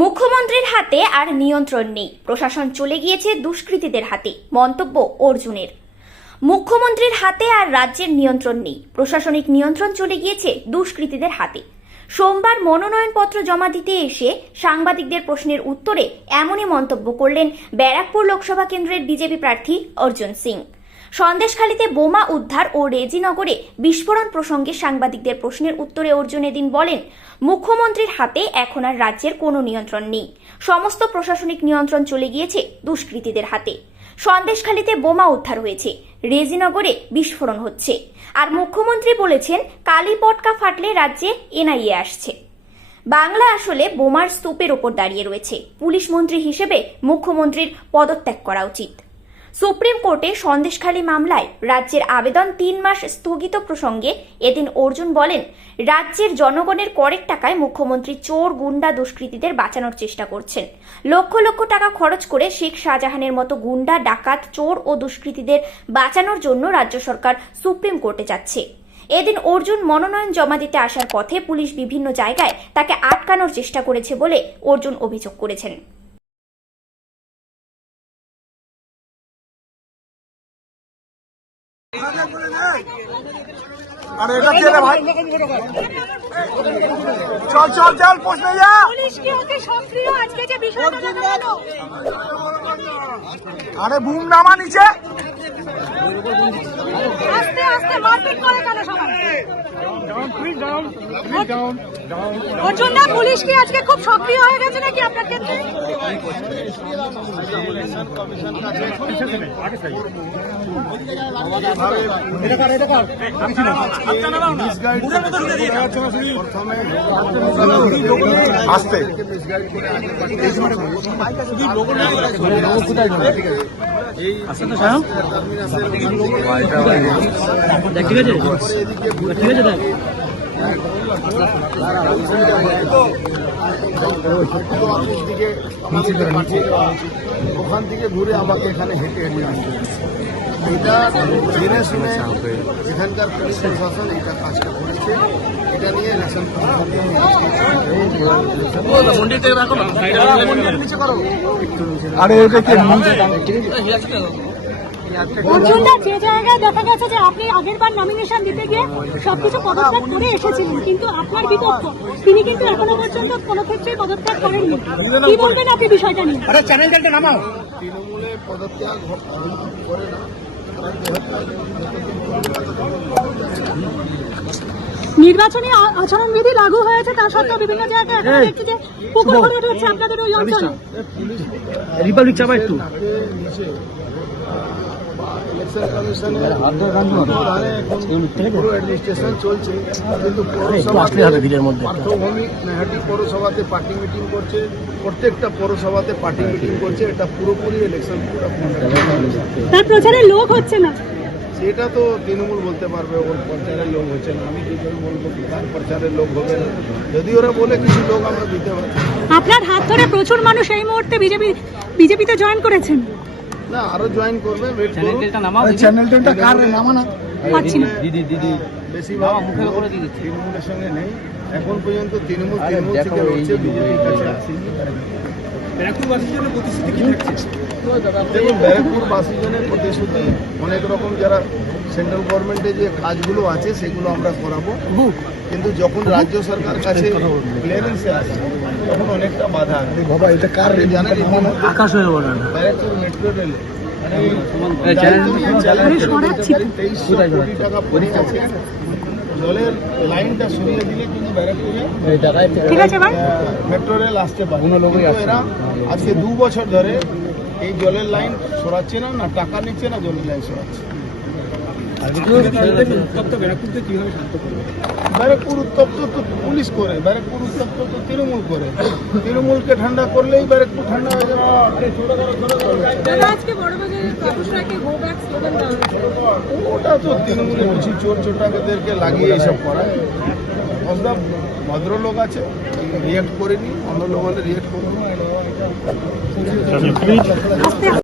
মুখ্যমন্ত্রীর হাতে আর নিয়ন্ত্রণ নেই, প্রশাসন চলে গিয়েছে দুষ্কৃতীদের হাতে, মন্তব্য অর্জুনের। মুখ্যমন্ত্রীর হাতে আর রাজ্যের নিয়ন্ত্রণ নেই, প্রশাসনিক নিয়ন্ত্রণ চলে গিয়েছে দুষ্কৃতীদের হাতে। সোমবার মনোনয়নপত্র জমা দিতে এসে সাংবাদিকদের প্রশ্নের উত্তরে এমনই মন্তব্য করলেন ব্যারাকপুর লোকসভা কেন্দ্রের বিজেপি প্রার্থী অর্জুন সিং। সন্দেশখালীতে বোমা উদ্ধার ও রেজিনগরে বিস্ফোরণ প্রসঙ্গে সাংবাদিকদের প্রশ্নের উত্তরে অর্জুন এদিন বলেন, মুখ্যমন্ত্রীর হাতে এখন আর রাজ্যের কোনো নিয়ন্ত্রণ নেই, সমস্ত প্রশাসনিক নিয়ন্ত্রণ চলে গিয়েছে দুষ্কৃতীদের হাতে। সন্দেশখালীতে বোমা উদ্ধার হয়েছে, রেজিনগরে বিস্ফোরণ হচ্ছে, আর মুখ্যমন্ত্রী বলেছেন কালী পটকা ফাটলে রাজ্যে এনআইএ আসছে। বাংলা আসলে বোমার স্তূপের ওপর দাঁড়িয়ে রয়েছে, পুলিশ মন্ত্রী হিসেবে মুখ্যমন্ত্রীর পদত্যাগ করা উচিত। সুপ্রিম কোর্টে সন্দেশখালী মামলায় রাজ্যের আবেদন 3 মাস স্থগিত প্রসঙ্গে এদিন অর্জুন বলেন, রাজ্যের জনগণের করের টাকায় মুখ্যমন্ত্রী চোর গুন্ডা দুষ্কৃতীদের বাঁচানোর চেষ্টা করছেন। লক্ষ লক্ষ টাকা খরচ করে শেখ শাহজাহানের মতো গুন্ডা ডাকাত চোর ও দুষ্কৃতীদের বাঁচানোর জন্য রাজ্য সরকার সুপ্রিম কোর্টে যাচ্ছে। এদিন অর্জুন মনোনয়ন জমা দিতে আসার পথে পুলিশ বিভিন্ন জায়গায় তাকে আটকানোর চেষ্টা করেছে বলে অর্জুন অভিযোগ করেছেন। अरे এটা ভাই চল চল চল পোস্টে যা পুলিশ কি ওকে সক্রিয় আজকে যে বিষয়টা জানালো আরে বুম নামা নিচে আস্তে আস্তে মারপিট করে কেন সবাই অর্জুন না পুলিশ কি আজকে খুব সক্রিয় হয়ে গেছে নাকি আপনার ক্ষেত্রে আসতে ওখান থেকে ঘুরে আমাকে এখানে হেঁটে হেঁটে আসতে এটা জেনে শুনে এখানকার পুলিশ প্রশাসন এটা কাজটা করেছে। এটা নিয়ে ইলেকশন আরে এটা কি অর্জুনদা যে জায়গায় দেখা গেছে যে আপনি আগের বার নমিনেশন দিতে গিয়ে সবকিছু পদত্যাগ করে এসেছিলেন, কিন্তু আপনার বিতর্ক তিনি কিন্তু এখনো পর্যন্ত কোনো ক্ষেত্রেই পদত্যাগ করেননি। কি বলবেন আপনি বিষয়টা নিয়ে? তৃণমূলে পদত্যাগ করে না। নির্বাচনী আচরণবিধি লাগু হয়েছে, তা সত্ত্বেও বিভিন্ন জায়গায় এখন দেখছি যে পুকুর ভরে রয়েছে আপনাদের ওই অঞ্চলে। রিপাবলিক চাপা একটু ইলেকশন কমিশনের পুরো অ্যাডমিনিস্ট্রেশন চলছে, কিন্তু পার্থভূমি নেহাটি পৌরসভাতে পার্টি মিটিং করছে, প্রত্যেকটা পৌরসভাতে পার্টি মিটিং করছে। এটা পুরোপুরি ইলেকশন তার প্রচারের লোক হচ্ছে না, সেটা তো তৃণমূল বলতে পারবে ওর প্রচারের লোক হচ্ছে না। আমি কি করে বলবো তার প্রচারের লোক হবে না? যদি ওরা বলে কিছু লোক আমরা দিতে পারি। আপনার হাত ধরে প্রচুর মানুষ এই মুহূর্তে বিজেপিতে জয়েন করেছেন। না, আরো জয়েন করবে, ওয়েট করুন। চ্যানেলটা কার নামা না পাচ্ছি না। বেশিরভাগ তৃণমূলের সঙ্গে নেই এখন পর্যন্ত। তৃণমূল থেকে রয়েছে, বিজেপির কাছে আসেনি। দেখুন, ব্যারাকপুরবাসীর জন্য প্রতিশ্রুতি অনেক রকম, যারা সেন্ট্রাল গভর্নমেন্টে যে কাজগুলো আছে সেগুলো আমরা করাবো, কিন্তু যখন রাজ্য সরকার কাছে ক্লিয়ারেন্সে আসে তখন অনেকটা বাধা আছে। বাবা এটা কার জানেন আকাশ হয়ে বলে না ব্যারাকপুর মেট্রো রেলে 2300 কোটি টাকা পড়ে আছে। জলের লাইনটা সরিয়ে দিলে কিন্তু ব্যারাকপুরে মেট্রো রেল আসতে পারে। এরা আজকে 2 বছর ধরে এই জলের লাইন সরাচ্ছে না, না টাকা নিচ্ছে, না জলের লাইন সরাচ্ছে। ব্যারাকপুর উত্তপ্ত তো পুলিশ করে, ব্যারাকপুর উত্তপ্ত তো তৃণমূল করে। তৃণমূলকে ঠান্ডা করলেই ব্যারাকপুর ঠান্ডা হয়ে যাবে। ওটা তো তৃণমূলের কিছু চোর চোটাকেদেরকে লাগিয়ে এইসব করায়। ভদ্রলোক আছে, রিয়েক্ট করেনি, অন্য লোক হলে রিয়েক্ট করবো।